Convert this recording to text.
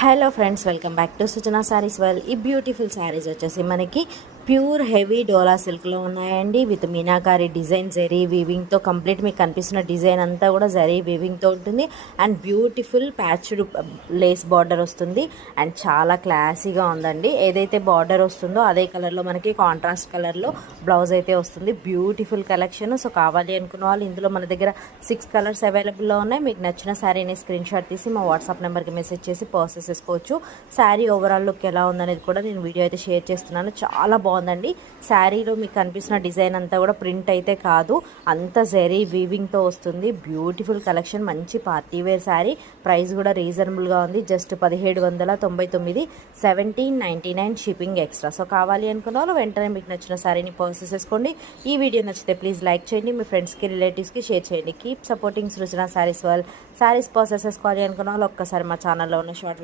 Hello friends, welcome back to Sujana saris world. ఈ beautiful saris వచ్చేసి మనకి ప్యూర్ హెవీ డోలా సిల్క్లో ఉన్నాయండి. విత్ మీనాకారి డిజైన్ జరీ వీవింగ్తో కంప్లీట్ మీకు కనిపిస్తున్న డిజైన్ అంతా కూడా జరీ వీవింగ్తో ఉంటుంది. అండ్ బ్యూటిఫుల్ ప్యాచ్డ్ లేస్ బార్డర్ వస్తుంది. అండ్ చాలా క్లాసీగా ఉందండి. ఏదైతే బార్డర్ వస్తుందో అదే కలర్లో మనకి కాంట్రాస్ట్ కలర్లో బ్లౌజ్ అయితే వస్తుంది. Beautiful collection. సో కావాలి అనుకున్న వాళ్ళు ఇందులో మన దగ్గర 6 కలర్స్ అవైలబుల్లో ఉన్నాయి. మీకు నచ్చిన శారీని స్క్రీన్ షాట్ తీసి మా వాట్సాప్ నెంబర్కి మెసేజ్ చేసి పర్చేస్ చేసుకోవచ్చు. శారీ ఓవరాల్ లుక్ ఎలా ఉందనేది కూడా నేను వీడియో అయితే షేర్ చేస్తున్నాను. చాలా బాగుందండి. శారీలో మీకు కనిపిస్తున్న డిజైన్ అంతా కూడా ప్రింట్ అయితే కాదు, అంత జరీ వీవింగ్తో వస్తుంది. బ్యూటిఫుల్ కలెక్షన్, మంచి పార్టీ వేర్ శారీ. ప్రైస్ కూడా రీజనబుల్గా ఉంది. Just 1799, 1799 shipping extra. సో కావాలి అనుకున్న వాళ్ళు వెంటనే మీకు నచ్చిన శారీని పర్చేస్ చేసుకోండి. ఈ వీడియో నచ్చితే ప్లీజ్ లైక్ చేయండి, మీ ఫ్రెండ్స్కి రిలేటివ్స్కి షేర్ చేయండి. కీప్ సపోర్టింగ్ సృజన శారీస్ వరల్డ్. శారీస్ పర్చేస్ చేసుకోవాలి అనుకున్న వాళ్ళు ఒక్కసారి మా ఛానల్లో ఉన్న షార్ట్